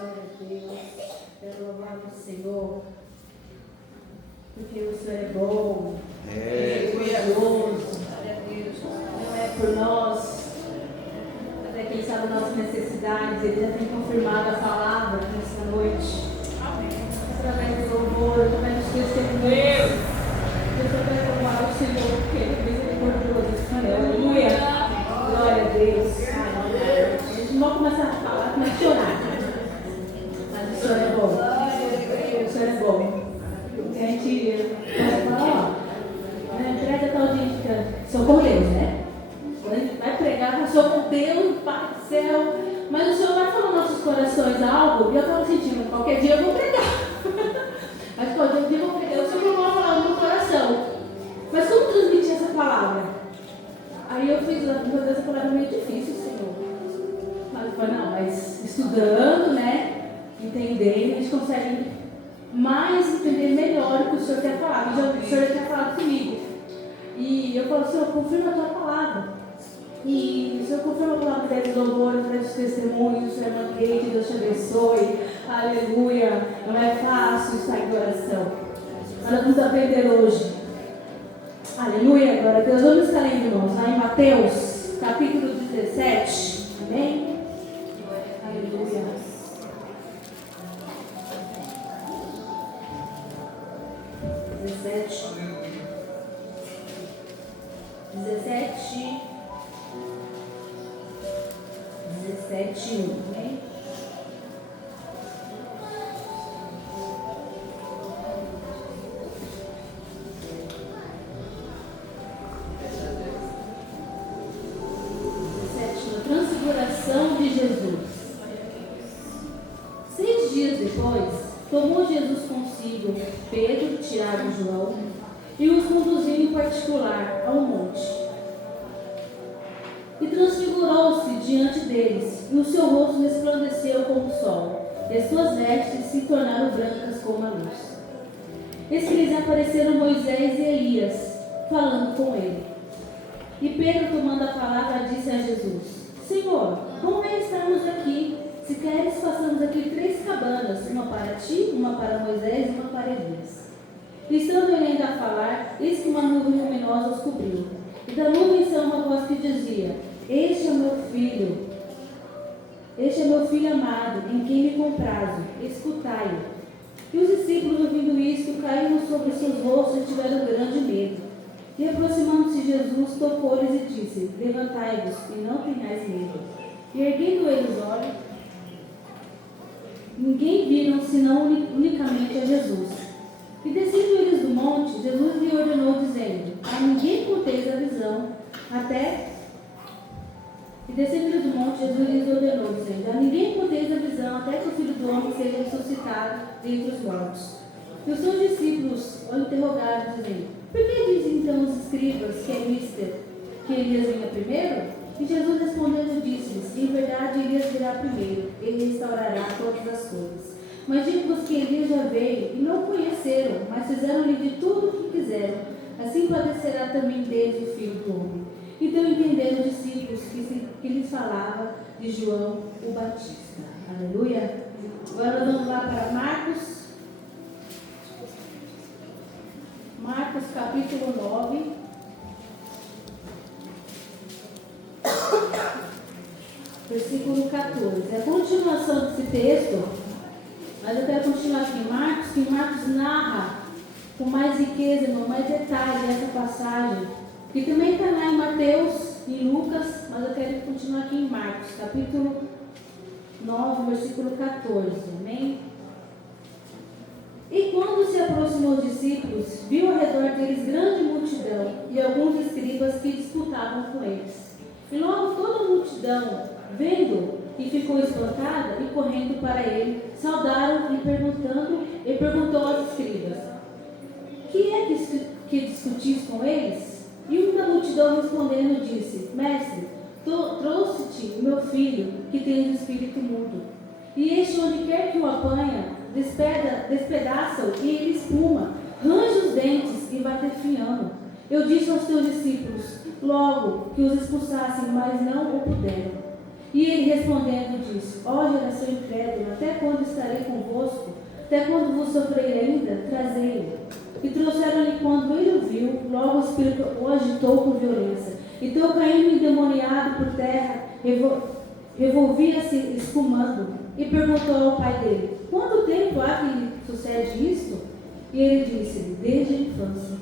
Glória a Deus. Quero louvar o Senhor, porque o Senhor é bom, é cuidadoso. Não é por nós, até quem sabe nossas necessidades. Ele já tem confirmado a palavra nesta noite. Através do louvor, através dos testemunhos. Eu só quero louvar o Senhor, porque Ele é misericordioso. Aleluia. Glória a Deus. A gente não vai começar a falar, começa a chorar. Mas o Senhor é bom. O Senhor é bom. A gente pode falar, ó, prega tal gente, sou com Deus, né? Quando a gente vai pregar, sou com Deus, Pai do céu. Mas o Senhor vai falar nos nossos corações algo, e eu estava sentindo, qualquer dia eu vou pregar. Mas qualquer dia eu vou pregar, o Senhor não vai falar no meu coração. Mas como transmitir essa palavra? Aí eu fiz, meu Deus, essa palavra é meio difícil, Senhor. Mas eu falei, não, mas estudando, né? Entendendo, a gente consegue mais entender melhor o que o Senhor quer falar. O Senhor quer falar comigo. E eu falo, Senhor, confirma a tua palavra. E o Senhor confirma a palavra através do louvor, através dos testemunhos. O Senhor é mangueite, Deus te abençoe. Aleluia. Não é fácil estar em oração. Mas nós vamos aprender hoje. Aleluia, glória a Deus. Vamos estar lendo, irmãos, lá em Mateus, capítulo 17. Amém? Aleluia. Dezessete, amém? Transfiguração de Jesus. 6 dias depois, tomou Jesus consigo Pedro, Tiago e João e os conduziu em particular ao monte. E transfigurou-se diante deles, e o seu rosto resplandeceu como o sol, e as suas vestes se tornaram brancas como a luz. Eis que lhes apareceram Moisés e Elias, falando com ele. E Pedro, tomando a palavra, disse a Jesus: Senhor, como é estarmos aqui? Se queres, façamos aqui 3 cabanas, uma para ti, uma para Moisés e uma para Elias. E estando ele ainda a falar, eis que uma nuvem luminosa os cobriu. E da nuvem saiu uma voz que dizia: Este é meu filho amado, em quem me comprazo, escutai-o. E os discípulos, ouvindo isto, caíram sobre seus rostos e tiveram grande medo. E aproximando-se Jesus, tocou-lhes e disse: Levantai-vos e não tenhais medo. E erguendo eles os olhos, ninguém viram senão unicamente a Jesus. E descendo eles do monte, Jesus lhe ordenou, dizendo: A ninguém conteis a visão, até que o Filho do Homem seja ressuscitado dentre os mortos. E os seus discípulos o interrogaram, dizendo: Por que dizem então os escribas que é mister, que Elias vinha primeiro? E Jesus respondendo disse-lhes: Em verdade, Elias virá primeiro, ele restaurará todas as coisas. Mas digo-vos que Elias já veio e não o conheceram, mas fizeram-lhe de tudo o que quiseram. Assim padecerá também deles o Filho do Homem. Então entenderam os discípulos que lhes falava de João o Batista. Aleluia. Agora vamos lá para Marcos. Marcos capítulo 9. Versículo 14. É a continuação desse texto, mas eu quero continuar aqui em Marcos, que Marcos narra com mais riqueza, com mais detalhe essa passagem, que também está lá em Mateus e Lucas, mas eu quero continuar aqui em Marcos, capítulo 9, versículo 14. Amém? E quando se aproximou os discípulos, viu ao redor deles grande multidão e alguns escribas que disputavam com eles. E logo toda a multidão, vendo, e ficou espantada e correndo para ele, saudaram e perguntou aos escribas: Que é que discutis com eles? E um da multidão respondendo disse: Mestre, trouxe-te o meu filho, que tem o espírito mudo. E este, onde quer que o apanha, despedaça-o e ele espuma, range os dentes e vai definhando. Eu disse aos teus discípulos logo que os expulsassem, mas não o puderam. E ele respondendo disse: Ó geração incrédula, até quando até quando vos sofrer ainda, trazei-o. E trouxeram-lhe quando ele o viu, logo o Espírito o agitou com violência. Então, caindo endemoniado por terra, revolvia-se espumando, e perguntou ao pai dele: quanto tempo há que lhe sucede isto? E ele disse-lhe: desde a infância.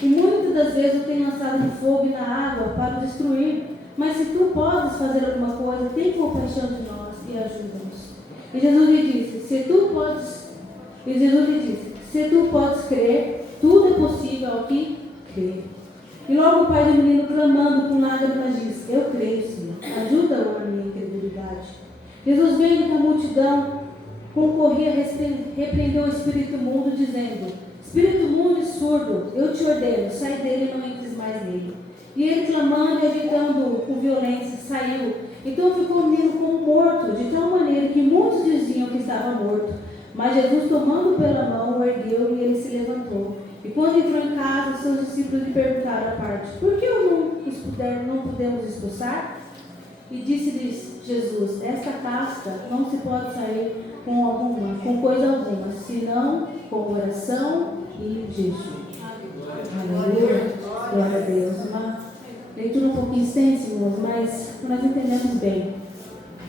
E muitas das vezes eu tenho lançado no fogo e na água para o destruir. Mas se tu podes fazer alguma coisa, tem compaixão de nós e ajuda-nos. E Jesus lhe disse: se tu podes crer, tudo é possível ao que crer. E logo o pai do menino, clamando com lágrimas, disse: eu creio, Senhor, ajuda-o na minha incredulidade. Jesus, vendo que a multidão concorria, repreendeu o espírito imundo, dizendo: espírito imundo e surdo, eu te ordeno, sai dele e não entres mais nele. E ele, clamando e agitando-o com violência, saiu. Então ficou o menino como morto, de tal maneira que muitos diziam que estava morto. Mas Jesus, tomando pela mão, o ergueu e ele se levantou. E quando entrou em casa, seus discípulos lhe perguntaram à parte: por que não podemos expulsar? E disse-lhes Jesus: esta casta não se pode sair com coisa alguma, senão com oração e jejum. Aleluia. Glória a Deus. Uma leitura um pouquinho extensa, irmãos, mas nós entendemos bem.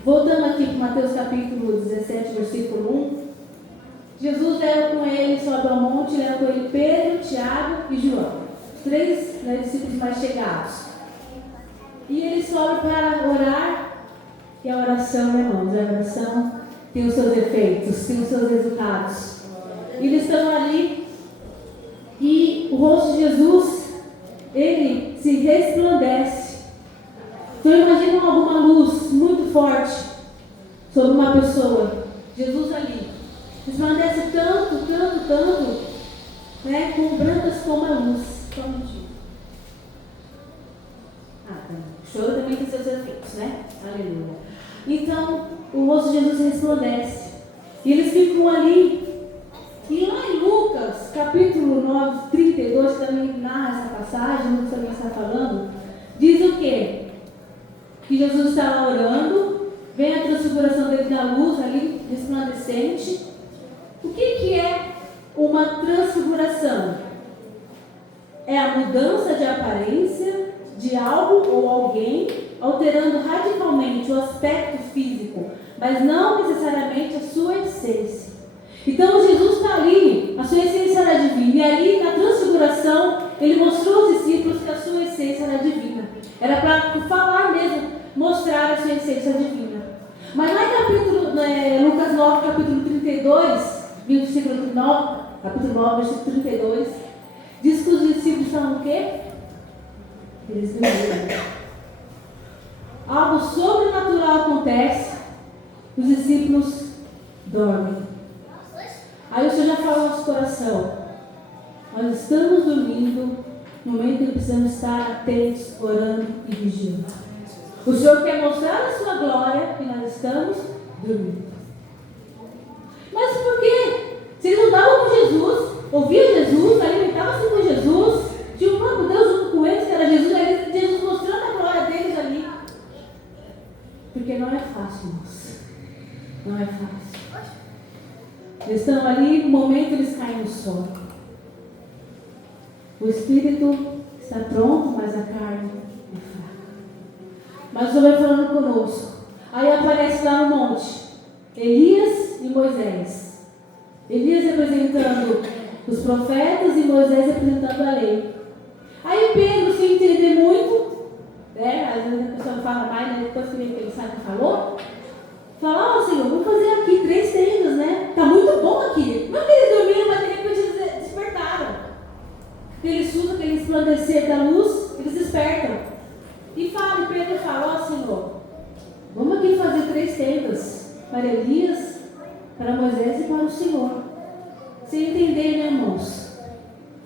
Voltando aqui para Mateus capítulo 17, versículo 1. Jesus leva com ele, sobe ao monte, leva com ele Pedro, Tiago e João, os três discípulos mais chegados. E ele sobe para orar, e a oração, irmãos, a oração tem os seus efeitos, tem os seus resultados. E eles estão ali, e o rosto de Jesus, ele se resplandece. Então imaginam alguma luz muito forte sobre uma pessoa. Jesus ali resplandece tanto, né, com brancas como a luz. O choro também tem seus efeitos, né? Aleluia. Então, o rosto de Jesus resplandece. E eles ficam ali. E lá em Lucas, capítulo 9, 32, que também narra essa passagem, Lucas também está falando, diz o quê? Que Jesus está lá orando, vem a transfiguração dele da luz ali, resplandecente. O que é uma transfiguração? É a mudança de aparência de algo ou alguém, alterando radicalmente o aspecto físico, mas não necessariamente a sua essência. Então Jesus está ali, a sua essência era divina, e ali na transfiguração ele mostrou aos discípulos que a sua essência era divina. Era para falar mesmo, mostrar a sua essência divina. Mas lá em Lucas 9, capítulo 32, versículo 9, capítulo 9, versículo 32, diz que os discípulos estavam o quê? Eles dormiram. Algo sobrenatural acontece, os discípulos dormem. Aí o Senhor já falou no nosso coração: nós estamos dormindo no momento que precisamos estar atentos, orando e vigiando. O Senhor quer mostrar a sua glória e nós estamos dormindo. Mas por quê? Se eles não estavam com Jesus, ouviam Jesus, alimentavam-se com Jesus, tinha o próprio Deus junto com eles, que era Jesus, aí Jesus mostrando a glória deles ali. Porque não é fácil, irmãos. Não é fácil. Eles estão ali, no momento eles caem no sono. O espírito está pronto, mas a carne é fraca. Mas o Senhor vai falando conosco. Aí aparece lá no monte Elias e Moisés. Elias representando os profetas e Moisés representando a lei. Aí Pedro, sem entender muito, né? Às vezes a pessoa não fala mais, né? Depois que vem pensar que falou, fala: Senhor, vamos fazer aqui 3 tendas, né? Tá muito bom aqui. Não é que eles dormiram, mas de repente eles despertaram. Aquele susto, aquele resplandecer da luz, eles despertam. E Pedro fala: Senhor, vamos aqui fazer 3 tendas, para Elias, para Moisés e para o Senhor. Sem entender, né, irmãos?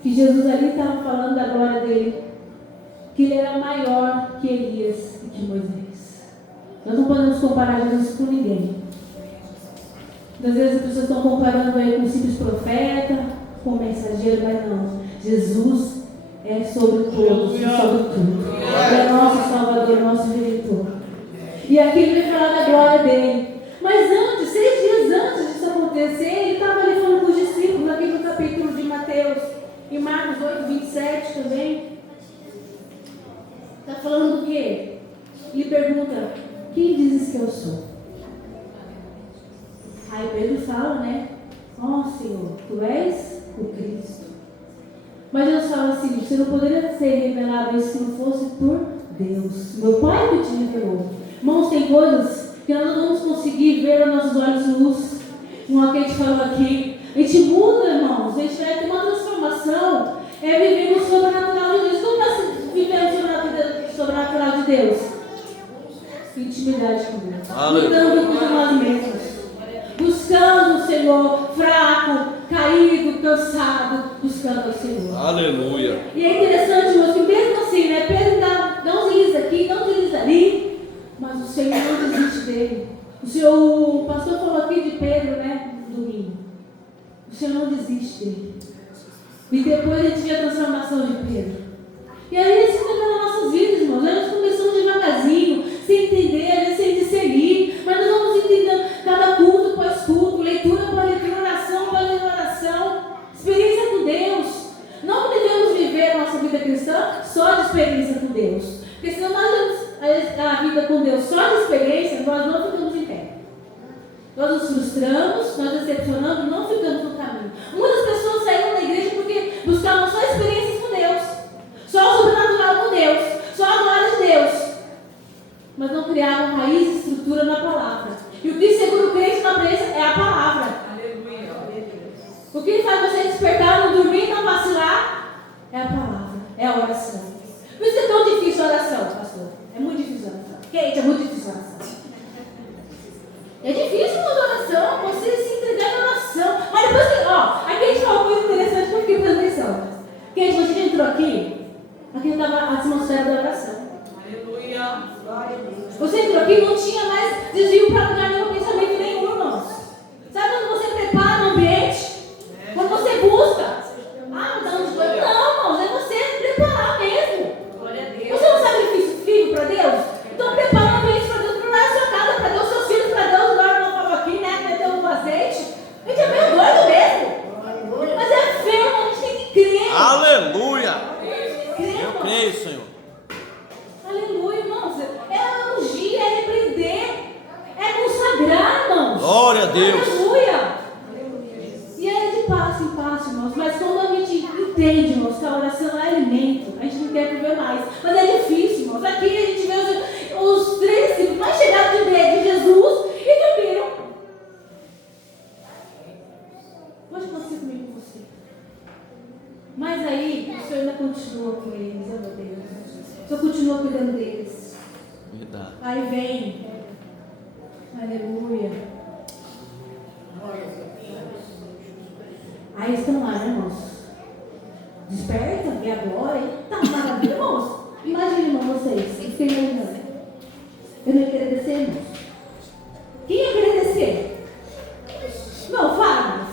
Que Jesus ali estava falando da glória dele, que ele era maior que Elias e que Moisés. Nós não podemos comparar Jesus com ninguém. Às vezes as pessoas estão comparando ele com um simples profeta, com um mensageiro, mas não. Jesus é sobre todos e sobre tudo. Ele é nosso Salvador, nosso Redentor. E aqui ele vai falar da glória dele. Mas antes, 6 dias antes disso acontecer, ele estava ali falando Aí Pedro fala, né? Ó Senhor, tu és o Cristo. Mas Deus fala assim, você não poderia ser revelado isso se não fosse por Deus. Meu Pai que te revelou. Irmãos, tem coisas que nós não vamos conseguir ver aos nossos olhos nus. Como a gente falou aqui. A gente muda, irmãos. A gente vai ter uma transformação. É viver no sobrenatural de Deus. Como nós vivemos no sobrenatural de Deus? Intimidade com Deus. Lidando com nós mesmos. Buscando o Senhor, fraco, caído, cansado, buscando o Senhor. Aleluia. E é interessante, irmãos, que mesmo assim, né? Pedro não desliza aqui, não desliza ali, mas o Senhor não desiste dele. O pastor falou aqui de Pedro, né? No domingo. O Senhor não desiste dele. E depois a gente vê a transformação de Pedro. E aí isso fica nas nossas vidas, irmãos. Nós começamos devagarzinho, sem entender, às vezes sem discernir, mas nós vamos entendendo cada culto após culto, leitura após leitura, oração após oração, experiência com Deus. Não devemos viver a nossa vida cristã só de experiência com Deus. Porque se nós temos a vida com Deus só de experiência, nós não ficamos em pé. Nós nos frustramos, nós decepcionamos, não ficamos no caminho. Muitas pessoas saíram da igreja porque buscavam só experiências com Deus, só o sobrenatural com Deus, só a glória de Deus, mas não criavam raiz e estrutura na palavra. E o que segura o crente na presença é a palavra. Aleluia. O que faz você despertar, não dormir, não vacilar, é a palavra, é a oração. Por isso é tão difícil a oração, pastor. É muito difícil a oração. Kate, é muito difícil a oração. É difícil uma oração, você se entregar na oração. Mas depois que, aqui a gente fala uma coisa interessante, que eu fiquei prestando atenção. Kate, você já entrou aqui? Aqui estava a atmosfera da oração. Aleluia. Glória a Deus. Você entrou aqui, não tinha mais desvio para lugar nenhum, pensamento nenhum, irmãos. Sabe quando você prepara o ambiente? Quando você busca. Mas onde foi? Não, irmãos, é você preparar mesmo. Glória a Deus. Você é um sacrifício vivo para Deus? Então prepara o ambiente para Deus, prepara a sua casa para Deus, seus filhos para Deus. Agora não falo aqui, né? Meteu um azeite. A gente é meio doido mesmo. Mas é fé, irmão, a gente tem que crer. Aleluia. Crer, Eu creio, Senhor. Aleluia, irmãos. É ungir, é repreender, é consagrar, irmãos. Glória a Deus. Aleluia. E é de passo em passo, irmãos. Mas quando a gente entende, irmãos, que a oração é alimento, a gente não quer viver mais. Mas é difícil, irmãos. Aqui a gente vê os três discípulos mais chegados de Jesus e dormiram. Pode acontecer comigo com você. Mas aí, o Senhor ainda continua com eles, meu Deus. O Senhor continua cuidando deles. Verdade. Aí vem. Aleluia. Aí estão lá, né, irmãos? Desperta, vê a glória. Eita, maravilha, irmãos. Imagina, irmão, vocês. Eu fiquei imaginando. Eu não ia querer descer, irmãos. Quem ia querer descer? Não, fala.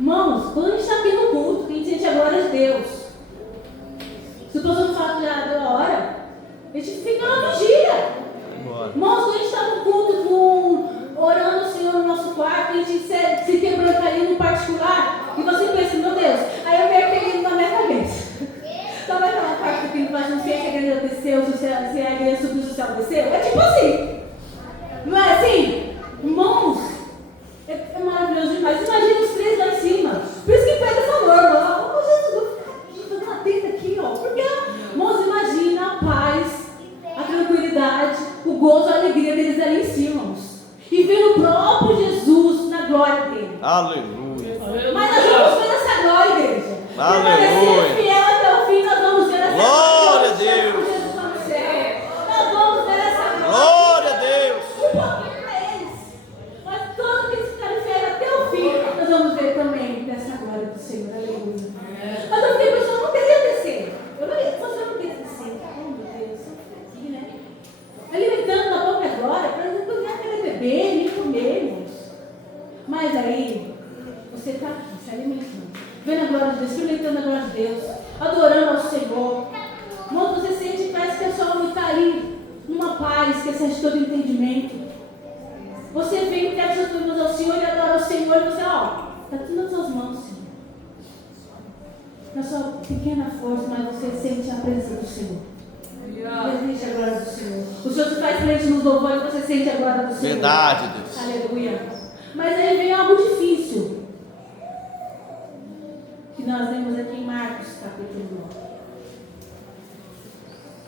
Irmãos, quando a gente está aqui no culto, a gente sente a glória de Deus. Se o pastor fala que já deu a hora, a gente fica na vigília. Irmãos, quando a gente está no culto, orando o Senhor no nosso quarto, a gente se quebranta ali no particular, e você pensa, meu Deus, aí eu vejo aquele na minha cabeça. Sabe aquela parte que faz não sei se a igreja desceu, se a igreja subiu, se o céu desceu? É tipo assim. Não é assim? Irmãos, é maravilhoso demais. Imagina os três lá em cima. Por isso que Pedro falou, irmão, Jesus, eu vou fazer uma tenda aqui, ó. Porque, irmãos, imagina a paz, a tranquilidade, o gozo, a alegria deles ali em cima, irmãos. E vendo o próprio Jesus na glória dele. Aleluia. Mas nós vamos ver essa glória, igreja. Aleluia. Fiel até o fim, nós vamos ver essa Glória a Deus. Nós vamos ver essa glória. Glória a Deus. Um pouquinho para eles. Mas todos aqueles que ficarem fiéis até o fim, nós vamos ver também dessa glória do Senhor. Aleluia. Mas eu fiquei pensando, eu não queria descer. Eu não queria descer. Oh, meu Deus, eu fiquei aqui, né? Alimentando na própria glória, para eu não querer beber, nem comer, irmãos. Mas aí, você está aqui, se alimentando, vendo a glória de Deus, experimentando a glória de Deus, adorando ao Senhor. Irmão, você sente que parece que a sua alma está ali, numa paz, que excede todo entendimento. Você vem, pega suas mãos ao Senhor e adora ao Senhor, e você, está tudo nas suas mãos, Senhor. Na sua pequena força, mas você sente a presença do Senhor. Você sente a glória do Senhor. O Senhor se faz presente nos louvores, você sente a glória do Senhor. Verdade, Deus. Aleluia. Mas aí vem algo difícil, que nós vemos aqui em Marcos capítulo 9.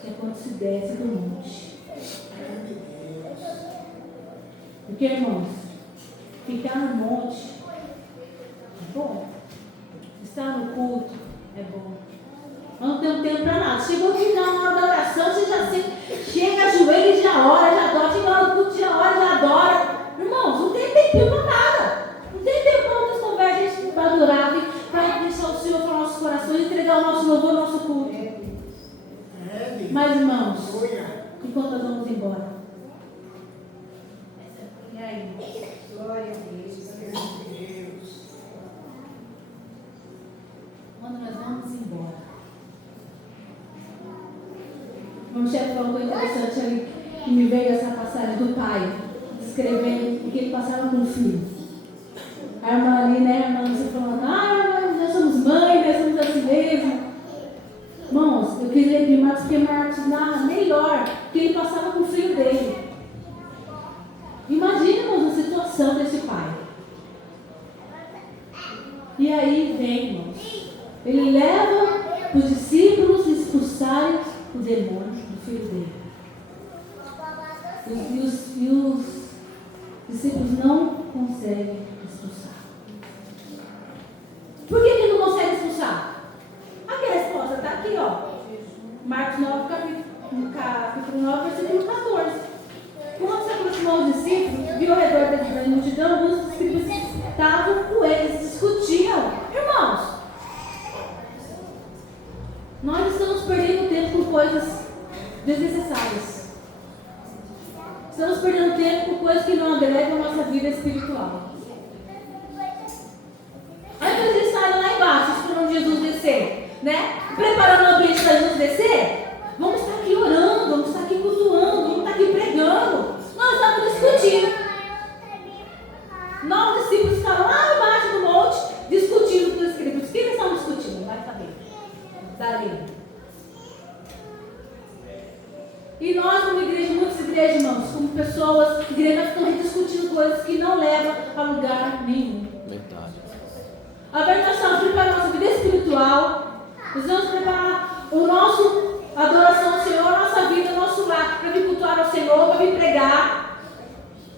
Que é quando se desce do monte. Porque, irmãos, ficar no monte é bom. Estar no culto é bom. Não tem tempo para nada. Chegou aqui na hora da oração, você já chega, ajoelha e já ora, já adora. Chega na hora do culto, já ora, já adora. Irmãos, não tem tempo para nada. Não tem tempo para outras conversas. A gente vai adorar, vai deixar o Senhor para os nossos corações, entregar o nosso louvor, o nosso culto. Mas, irmãos, enquanto nós vamos embora. E aí? Glória a Deus. Quando nós vamos embora. O chefe falou uma coisa interessante ali, que me veio essa passagem do pai, descrevendo o que ele passava com o filho. A irmã ali, né, a irmã você falando, nós somos mães, nós somos assim mesmo. Irmãos, eu quis ler de Marcos, porque Marcos narra melhor que ele passava com o filho dele. Imagina, irmãos, a situação desse pai. E aí vem, irmãos, ele leva os discípulos expulsarem o demônio do filho dele. E os discípulos não conseguem expulsar. Por que ele não consegue expulsar? Aqui a resposta está aqui, ó. Marcos 9, capítulo 9, versículo 14. Quando se aproximou os discípulos, viu ao redor da multidão, alguns discípulos estavam com eles, discutiam. Irmãos, nós estamos perdendo tempo com coisas desnecessárias. Estamos perdendo tempo com coisas que não agregam a nossa vida espiritual. Aí quando eles saíram lá embaixo, esperando Jesus descer, né? Preparando o ambiente para Jesus descer, vamos estar aqui orando, vamos estar aqui cultuando, vamos estar aqui pregando. Nós estamos discutindo. 9 discípulos estavam lá embaixo do monte, discutindo com os escribas. O que eles estavam discutindo? Vai saber. Dali. E nós, como igreja, muitas igrejas, irmãos, como pessoas, igrejas, estão discutindo coisas que não levam a lugar nenhum. Verdade. A verdade, nós estamos preparando a nossa vida espiritual, nós vamos preparar o nosso adoração ao Senhor, a nossa vida, o nosso lar, para vir cultuar ao Senhor, para vir pregar.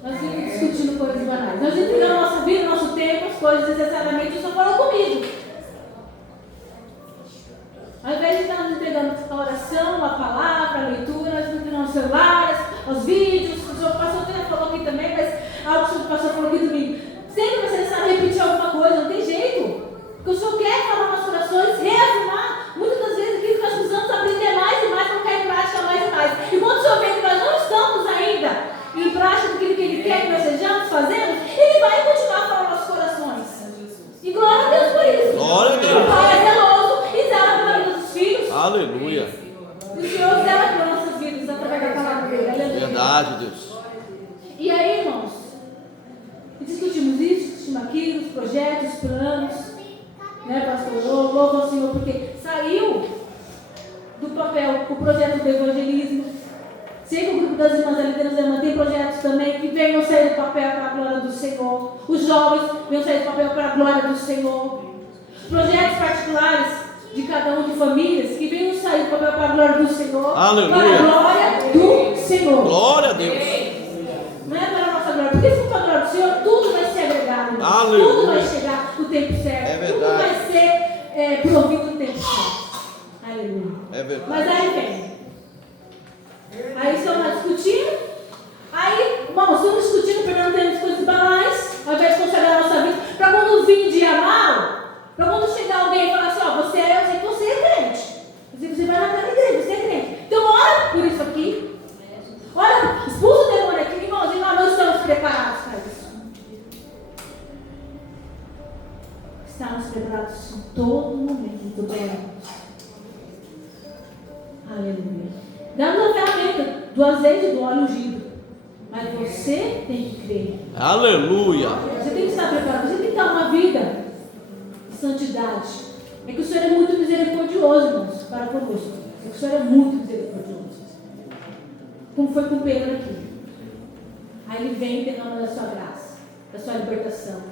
Nós vimos discutindo coisas banais. Nós entregamos a nossa vida, o nosso tempo, as coisas necessariamente, o Senhor falou comigo. Ao invés de estarmos entregando a oração, a palavra, a leitura, nós estamos entregando os celulares, os vídeos. O senhor pastor falou aqui também, mas algo que o pastor falou aqui domingo. Sempre você necessário repetir alguma coisa, não tem jeito. Porque o senhor quer falar nas orações, reafirmar. Muitas das vezes aquilo que nós precisamos aprender mais e mais, colocar em prática mais e mais. E quando o senhor vê que nós não estamos ainda em prática daquilo que ele quer que nós sejamos, fazemos, ele vai continuar falando nos nossos corações. E glória a Deus por isso. Glória a Deus. O Pai é zeloso e zela pela vida dos filhos. Aleluia. O Senhor zela pelas nossas vidas através da palavra dele. Aleluia. Verdade, Deus. E aí, irmãos, discutimos isso, discutimos aquilo, os projetos, os planos, né, pastor? Louvo ao Senhor, porque saiu do papel o projeto do evangelismo. Sei que o grupo das irmãs ali tem projetos também que venham sair do papel para a glória do Senhor. Os jovens venham sair do papel para a glória do Senhor. Projetos particulares de cada um de famílias que venham sair do papel para a glória do Senhor. Aleluia. Para a glória do Senhor. Glória a Deus. Não é para a nossa glória, porque se for para a glória do Senhor, tudo vai ser agregado. Aleluia. Tudo vai chegar no tempo certo. É verdade. Tudo vai ser provido no tempo certo. Aleluia. É verdade. Mas aí vem. Aí estamos lá discutindo. Aí, irmãos, estamos discutindo, perdendo tempo de coisas banais, ao invés de consagrar a nossa vida, para quando vir dia mal, para quando chegar alguém e falar assim, ó, eu sei que você é crente. Eu sei que você vai naquela igreja, você é crente. Então ora por isso aqui. Ora, expulsa o demônio aqui, irmãos, e nós não estamos preparados para isso. Estamos preparados em todo momento, irmãos. Aleluia. Dando a ferramenta do azeite e do óleo ungido. Mas você tem que crer. Aleluia. Você tem que estar preparado. Você tem que dar uma vida de santidade. É que o Senhor é muito misericordioso, irmãos, para conosco. É que o Senhor é muito misericordioso. Como foi com Pedro aqui. Aí ele vem derramando a sua graça. da sua libertação,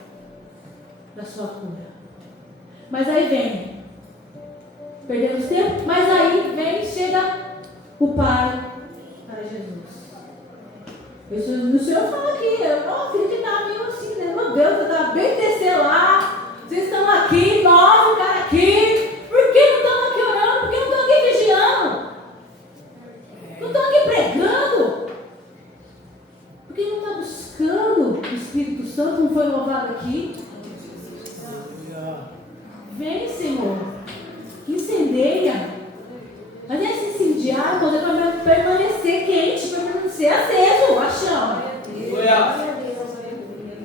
da sua cura. Mas aí vem, perdemos tempo, mas aí vem, chega o Pai para Jesus. O Senhor fala aqui, filho que está meio assim, né? Meu Deus, eu estava bem descer lá, vocês estão aqui, nós, o cara aqui, por que não estão aqui orando? Por que não estão aqui vigiando? Não estão aqui pregando? Por que não está buscando o Espírito Santo? Não foi louvado aqui? Vem, Senhor, incendeia. Mas esse incendiar, quando é para permanecer quente, para permanecer aceso, a chama.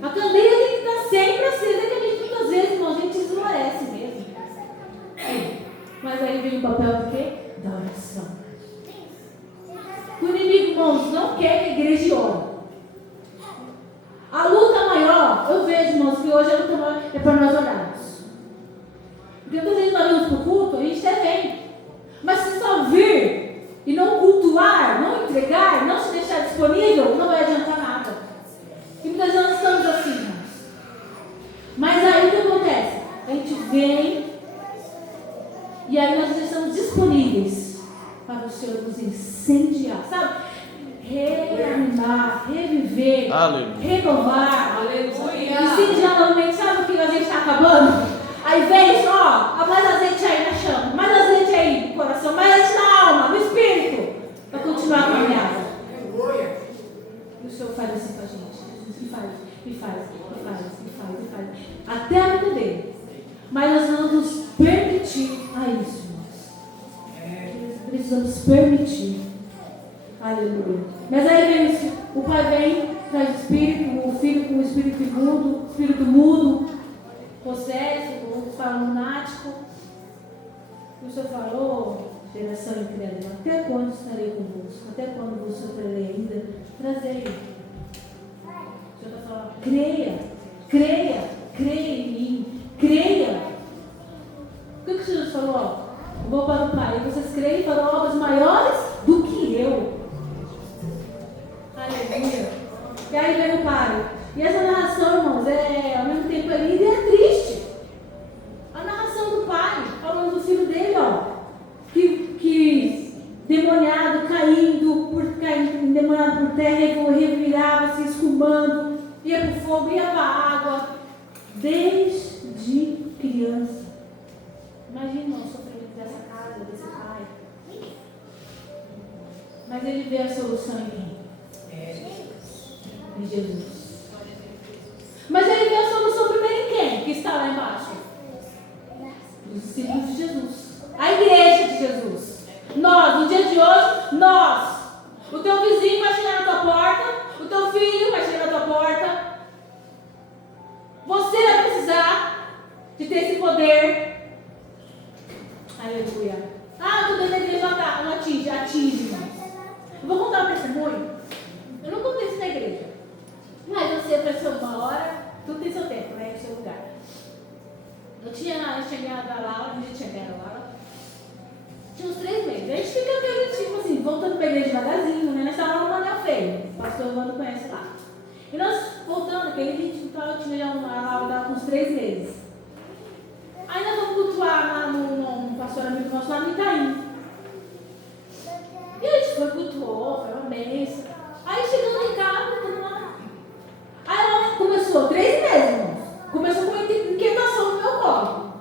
A candeia tem que estar sempre acesa, que a gente muitas vezes, irmão, a gente esmorece mesmo. Mas aí vem o papel do quê? Da oração. O inimigo, irmãos, não quer que a igreja ore. A luta maior, eu vejo, irmãos, que hoje a luta maior é para nós orarmos. Porque muitas vezes nós vamos para o culto, a gente até vem. Mas se só vir e não cultuar, não entregar, não se deixar disponível, não vai adiantar nada. E muitas vezes nós estamos assim, irmãos. Mas aí o que acontece? A gente vem e aí nós estamos disponíveis para o Senhor nos incendiar, sabe? Reanimar, reviver, Aleluia. renovar, Aleluia. incendiar novamente. Sabe o que a gente está acabando? Aí vem, mais azeite aí na chama, mais azeite aí no coração, mais azeite na alma, no espírito, para continuar a caminhada. E o Senhor faz assim com a gente, e faz, até a vida dele. Mas nós não nos permitir a isso, irmãos. Precisamos permitir. Aleluia. Mas aí vem, o Pai vem, traz o Espírito, o Filho com o Espírito mudo, possesso, ou fala lunático. O Senhor falou, geração incrédula, até quando estarei convosco? Até quando vos sofrerei ainda? Trazei. O Senhor está falando, creia em mim, creia. O que o Senhor falou? Eu vou para o Pai, e vocês creem para obras maiores do que eu. Aleluia. E aí vem o Pai. E essa narração, irmãos, ao mesmo tempo é linda e é triste. A narração do Pai, falando do filho dele, que demoniado, endemoniado por terra, revirava, se escumando, ia para o fogo, ia para a água, desde criança. Imagina o sofrimento dessa casa, desse pai. Mas ele vê a solução em quem? Em Jesus. Mas ele vê a solução primeiro em quem? Que está lá embaixo. Os discípulos de Jesus. A igreja de Jesus. Nós, no dia de hoje, nós. O teu vizinho vai chegar na tua porta. O teu filho vai chegar na tua porta. Você vai precisar de ter esse poder. Aleluia. Eu estou dentro da igreja, não atinge, irmãos. Eu vou contar um testemunho. Eu não contei isso na igreja. Mas você apareceu uma hora, tudo tem seu tempo, né? No seu lugar. Eu tinha chegado lá, a gente tinha chegado lá. Tinha uns 3 meses. A gente fica aquele tipo assim, voltando para a igreja devagarzinho, né? Nós estávamos no Manel Feio. O pastor Evandro conhece lá. E nós voltando, aquele ritmo que eu tinha já uma aula com uns 3 meses. Aí nós vamos cultuar lá no pastor amigo nosso lá no Itaim. E a gente foi, cultuou, foi uma bênção. Aí chegando em casa, tudo lá. Aí ela começou 3 meses, irmãos. Começou com uma inquietação no meu colo.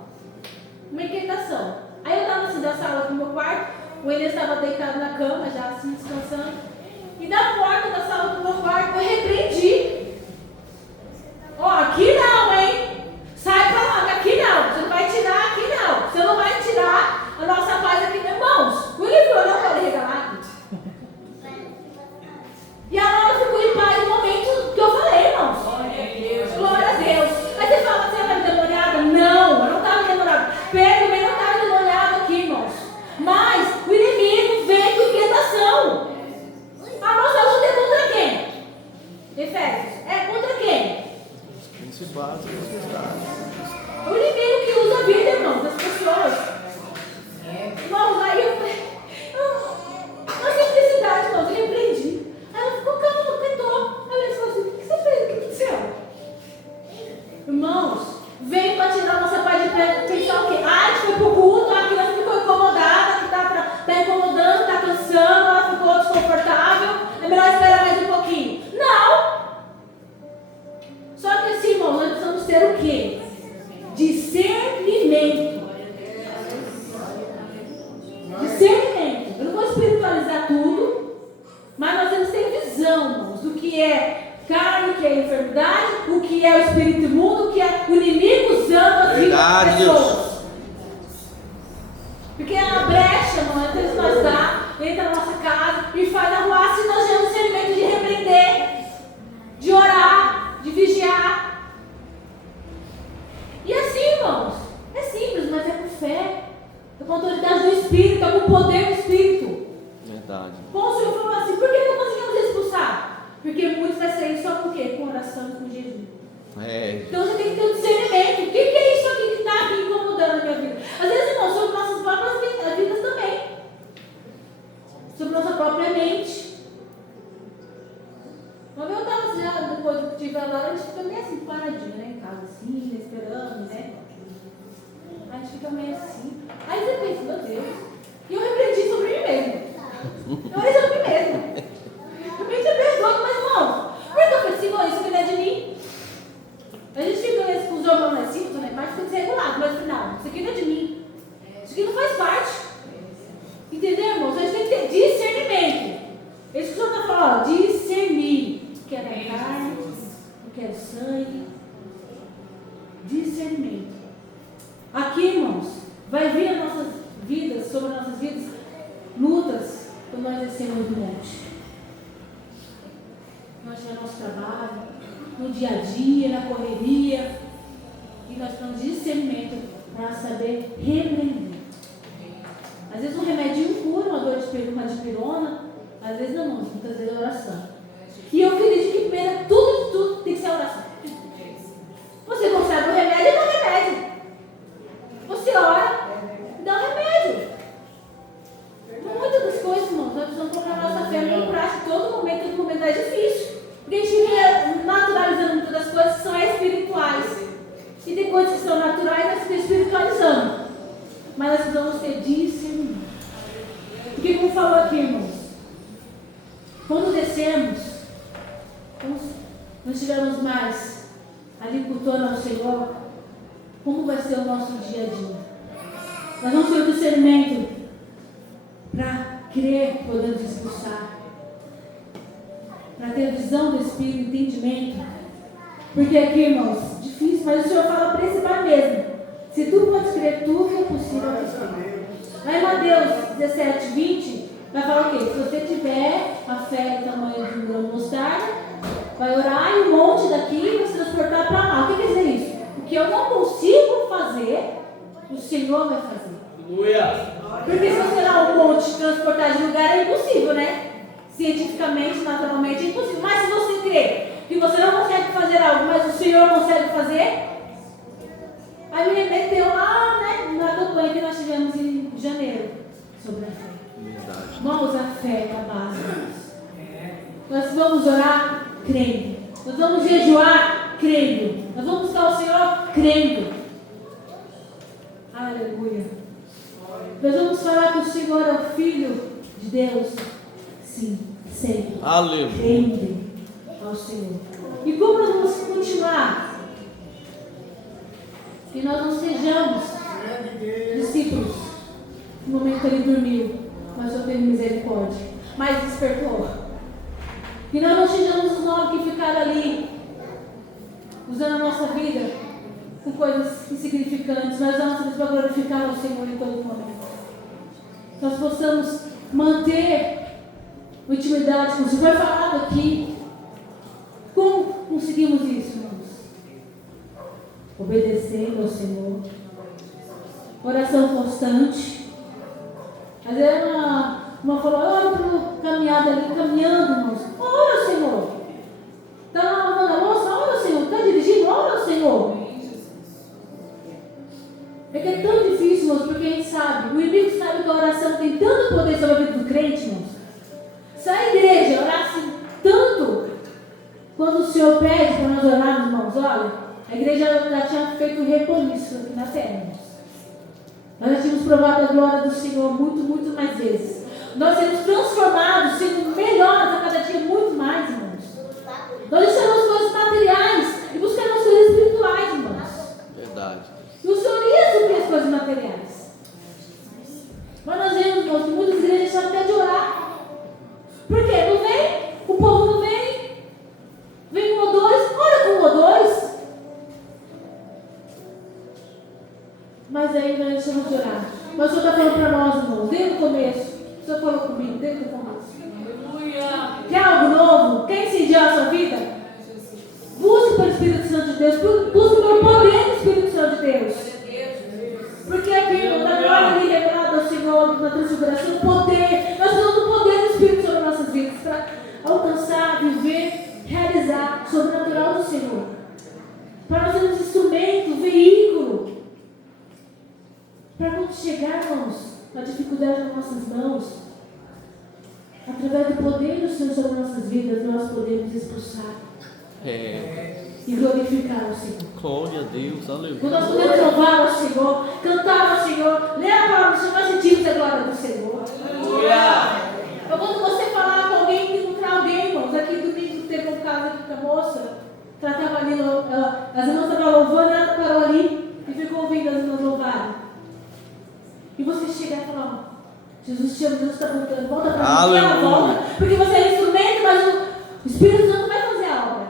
Uma inquietação. Aí eu estava assim da sala pro meu quarto. O Elias estava deitado na cama, já assim descansando. E da porta da sala pro meu quarto eu repreendi. Aqui não, hein? Sai pra lá, aqui não. Você não vai tirar aqui não. Você não vai tirar a nossa paz aqui, meus irmãos. O Elias falou, não pode regalar. E a Laura ficou em paz no momento que eu falei, irmãos. Glória a Deus. Aí você fala, você estava endemoniada? Não, eu não estava endemoniada. Pedro também não estava endemoniado aqui, irmãos. Mas o inimigo vem com inquietação. A nossa luta é contra quem? Efésios. É contra quem? O inimigo que usa a vida, irmãos, das pessoas. Irmãos, aí na simplicidade, irmãos, eu repreendi. Aí ela ficou calma, tentou. Aí ele falou assim, o que você fez? O que aconteceu? ter o quê? Discernimento. Discernimento. Eu não vou espiritualizar tudo, mas nós temos que ter visão, irmãos, do que é carne, o que é enfermidade, o que é o espírito imundo, o que é o inimigo usando as vidas das pessoas. Porque é uma brecha, irmão, entre nós lá, entra na nossa casa e faz arruaça e nós temos discernimento de repreender, de orar, de vigiar. E assim, irmãos, é simples, mas é com fé, é com a autoridade do Espírito, é com o poder do Espírito. Verdade. Bom, o Senhor falou assim, por que não conseguimos expulsar? Porque muitos vai sair só com o quê? Com oração e com jejum. Então você tem que ter um discernimento. O que é isso aqui que está aqui incomodando a minha vida? Às vezes, irmão, sobre nossas próprias vidas também. Sobre nossa própria mente. Uma vez eu estava assim, depois que tive agora, a gente fica meio assim, paradinho, né? Em casa, assim, esperando, né? A gente fica meio assim. Aí você pensa, meu Deus. E eu repreendi sobre mim mesmo. Eu resolvi mesmo. Eu me perdoa, mas irmão, por que eu falei, Senhor, isso que não é de mim? A gente fica com os hormônios lá em cima, né? Mas fica desregulado, mas no final, isso aqui não é de mim. Isso aqui não faz parte. Entendeu, irmãos? A gente tem que ter discernimento. Isso que o Senhor está falando, discernir. O que é da carne, o que é do sangue. Discernimento. Aqui, irmãos, vai vir as nossas vidas, sobre as nossas vidas, lutas, quando nós descemos do monte. Nós temos nosso trabalho, no dia a dia, na correria, e nós temos discernimento para saber repreender. Às vezes um remedinho cura uma dor de uma dipirona, às vezes não, muitas vezes é oração. E eu acredito que primeiro tudo tem que ser oração. Você consegue o remédio e dá o remédio. Você ora e dá o remédio. Muitas das coisas, irmãos, nós precisamos colocar nossa fé em prática todo momento é difícil. Porque a gente fica naturalizando muitas das coisas que são espirituais. E tem coisas que são naturais, nós ficamos espiritualizando. Mas nós precisamos ter discernimento. Porque como falou aqui, irmãos, quando descemos, quando não estivermos mais ali cultuando ao Senhor, como vai ser o nosso dia a dia? Nós vamos ter o discernimento para crer, podemos expulsar. Para ter visão do Espírito, entendimento. Porque aqui, irmãos, difícil, mas o Senhor fala para esse bar mesmo. Se tu podes crer, tudo é possível. Lá em Mateus 17, 20, vai falar o quê? Se você tiver a fé do tamanho de um grão de mostarda, vai orar e um monte daqui vai se transportar para lá. O que quer dizer isso? O que eu não consigo fazer, o Senhor vai fazer. Aleluia. Porque se você lá um monte transportar de lugar é impossível, né? Cientificamente, naturalmente é impossível. Mas se você crê que você não consegue fazer algo, mas o Senhor consegue fazer, aí me remeteu lá, né, na campanha que nós tivemos em janeiro sobre a fé. Verdade. Irmãos, a fé é a base. Nós vamos orar crendo. Nós vamos jejuar crendo. Nós vamos buscar o Senhor crendo. Aleluia. Nós vamos falar que o Senhor é o Filho de Deus. Sim, sempre. Aleluia. Crendo ao Senhor. E como nós vamos continuar? Que nós não sejamos discípulos. No momento que ele dormiu, mas eu tenho misericórdia. Mas despertou. Que nós não sejamos os 9 que ficaram ali, usando a nossa vida com coisas insignificantes. Nós vamos para glorificar o Senhor em todo momento. Nós possamos manter a intimidade com o Senhor. Foi falado aqui. Como conseguimos isso, irmãos? Obedecendo ao Senhor. Oração constante. Às vezes uma falou, olha pelo caminhado ali, caminhando, irmãos. Ora, Senhor. Está lá lavando a louça? Ora, Senhor. Está dirigindo? Ora, Senhor. É que é tão difícil, irmãos, porque a gente sabe, o inimigo sabe que a oração tem tanto poder sobre a vida do crente, irmãos. Se a igreja orasse tanto, quando o Senhor pede para nós orarmos, irmãos, olha, a igreja já tinha feito um repoliço aqui na terra, irmãos. Nós já tínhamos provado a glória do Senhor muito mais vezes. Nós temos transformados, sendo melhores a cada dia muito mais, irmãos. Nós deixamos as coisas materiais e buscamos as coisas espirituais, irmãos. mais ainda antes de orar. Mas o Senhor está falando para nós, irmãos, desde o começo. O Senhor falou comigo, desde o começo. Aleluia. Quer algo novo? Quer incendiar a sua vida? Busque pelo Espírito Santo de Deus. Busque pelo poder do Espírito Santo de Deus. Porque aqui, na glória ali revelada ao Senhor, na transfiguração, o poder. Nós temos o poder do Espírito sobre nossas vidas para alcançar, viver, realizar o sobrenatural do Senhor. Para nós sermos instrumento, veículo. Para quando chegarmos a dificuldade nas nossas mãos, através do poder do Senhor sobre nossas vidas, nós podemos expulsar e glorificar o Senhor. Glória a Deus, aleluia. Quando nós podemos louvar ao Senhor, cantar ao Senhor, ler a palavra do Senhor, nós sentimos a glória do Senhor. Então, quando você falar com alguém que encontrar alguém, irmãos, aqui domingo teve um caso aqui com a moça, ela estava ali, as irmãs estavam louvando, ela parou ali e ficou ouvindo as irmãs louvarem. E você chegar e falar: Jesus te ama, Jesus está voltando, volta para mim, ela volta, porque você é instrumento, mas o Espírito Santo vai fazer a obra.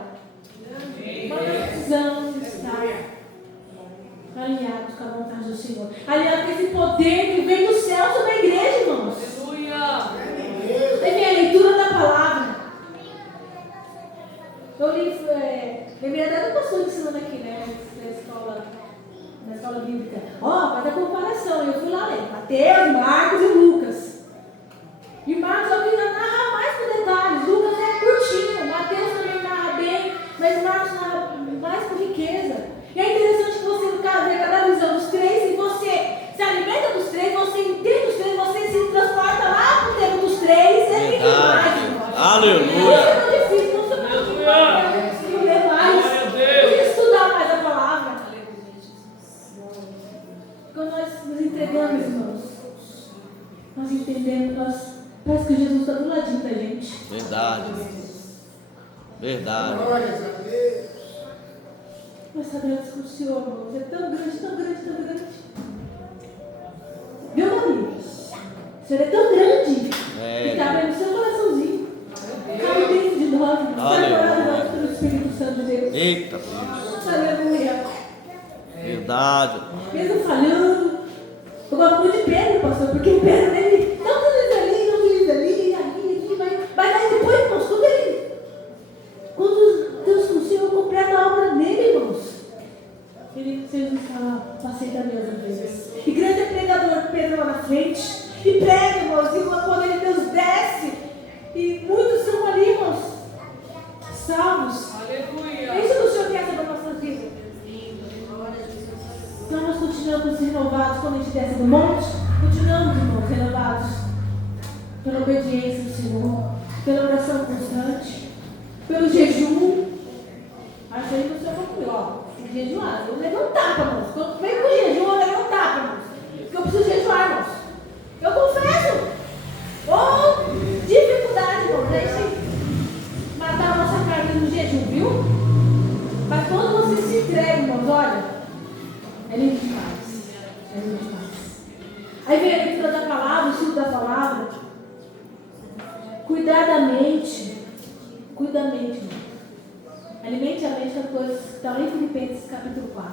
Mas nós precisamos estar alinhados com a vontade do Senhor, alinhados com esse poder que vem do céu sobre a igreja, irmãos. Tem a leitura da palavra. Eu lembrei até do pastor ensinando aqui, né, na escola bíblica. Vai dar comparação. Eu fui lá ler Mateus, Marcos e Lucas. E Marcos alguém narra mais com detalhes. Lucas é curtinho. Mateus também narra bem, mas Marcos narra mais com riqueza. E é interessante que você vê cada visão dos três e você se alimenta dos três, você entende os três, você se transporta lá para o tempo dos três. É muito mais, irmão. Aleluia. Não é tão difícil, não sou muito ler mais, estudar mais a palavra. Quando nós nos entregamos, irmãos, nós entendemos, parece que Jesus está do ladinho da gente. Verdade. Verdade. Nós sabemos que o Senhor, irmãos, é tão grande, tão grande, tão grande. Viu, meu amigo? O Senhor é tão grande que está vendo o seu coraçãozinho. Cabe dentro de nós, irmãos. Está agora pelo Espírito Santo de Deus. Eita, Deus. Aleluia. Verdade. Mesmo falhando. Eu gosto muito de Pedro, pastor, porque o Pedro, ele não utiliza ali, mas aí depois, irmãos, quando Deus com o Senhor completa a obra nele, irmãos, ele Jesus fala: passei da minhas vezes. E grande é pregador, Pedro lá na frente, e prega, irmãos, e o poder de Deus desce, e muitos são ali, irmãos, salvos. Aleluia. É isso que o Senhor quer sobre a nossa vida. Então nós continuamos renovados quando a gente desce do monte, continuamos, irmãos, renovados pela obediência do Senhor, pela oração constante, pelo jejum. Acho aí que o Senhor concluiu, tem que jejuar. Eu levei um tapa, irmãos. Quando veio com o jejum, eu levei um tapa, irmãos. Porque eu preciso jejuar, irmãos. Eu confesso. Dificuldade, irmãos, a gente matar a nossa carne no jejum, viu? Mas quando você se entrega, irmãos, olha, é lindo demais. É lindo demais. Aí vem a leitura da palavra, o estudo da palavra. Cuidar da mente. Cuida da mente, irmão. Alimente a mente com coisas que estão em Filipenses capítulo 4.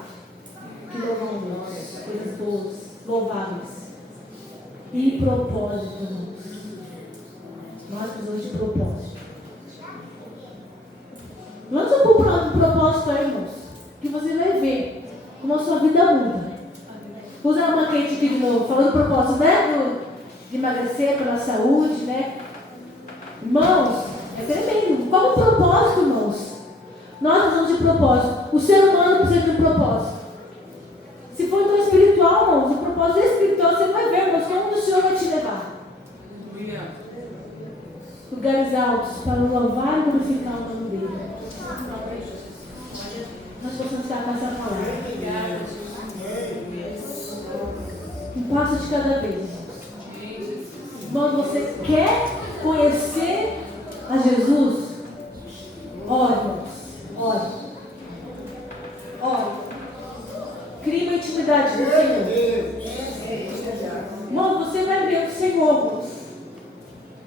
Que louvam Deus. Coisas boas, louváveis. E propósito, irmãos. Nós precisamos de propósito. Lança um propósito aí, irmãos. Que você vai ver como a sua vida muda. Vou usar uma maquete aqui de novo, falando do propósito, né? De emagrecer pela saúde, né? Irmãos, é tremendo. Qual o propósito, irmãos? Nós precisamos de propósito. O ser humano precisa de um propósito. Se for então espiritual, irmãos, o propósito espiritual, você vai ver, irmãos, como o Senhor vai te levar. Lugares altos para louvar e glorificar o nome dele. Nós possamos estar com essa palavra. Um passo de cada vez. Irmão, você quer conhecer a Jesus? Ore, ore. Ore. Crie uma intimidade com o Senhor. Irmão, você vai ver o Senhor,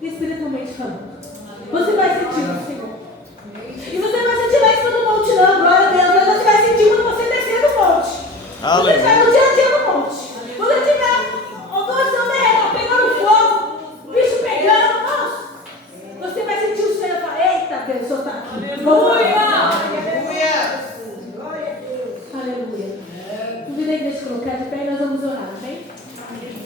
espiritualmente falando. Você vai sentir o Senhor. E você vai sentir lá em cima do monte, não, glória a Deus. Mas você vai sentir quando você descer do monte. Você sai no dia a dia do monte. Aleluia. Convido a igreja a colocar de pé.